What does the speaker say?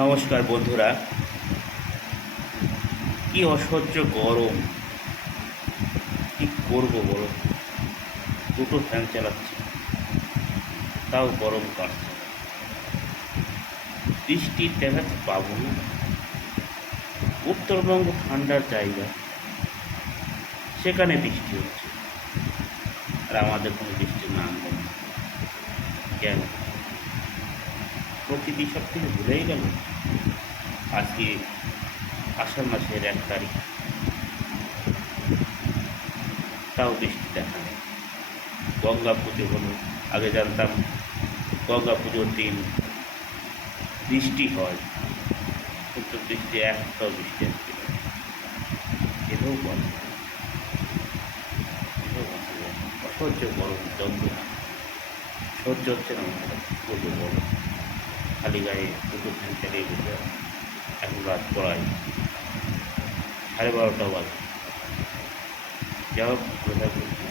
নমস্কার বন্ধুরা। কি অসহ্য গরম! কি করব বলো? দুটো ফ্যান চালাচ্ছি, তাও গরম কাটছে। বৃষ্টির দেখাচ্ছে পাবো না। উত্তরবঙ্গ ঠান্ডার জায়গা, সেখানে বৃষ্টি হচ্ছে, আর আমাদের কোনো বৃষ্টির নাম নেই। কেন? প্রকৃতি সব থেকে ভুলেই গেল। আজকে আষাঢ় মাসের 1 তারিখ, তাও বৃষ্টি দেখা নেই। গঙ্গা পুজো হলো, আগে জানতাম গঙ্গা পুজোর দিন বৃষ্টি হয়, কিন্তু একটাও বৃষ্টি আসছে না। এটাও বলে, এটাও বলে অসহ্য গরম যন্ত্রণা, সহ্য হচ্ছে না। মনে হয় করবো বলো? খালি গায়ে দুটো ফ্যান চালিয়ে বসে আছে। এখন রাত পড়াই 12:30 বাজে। যা হোক, কথা বলছি,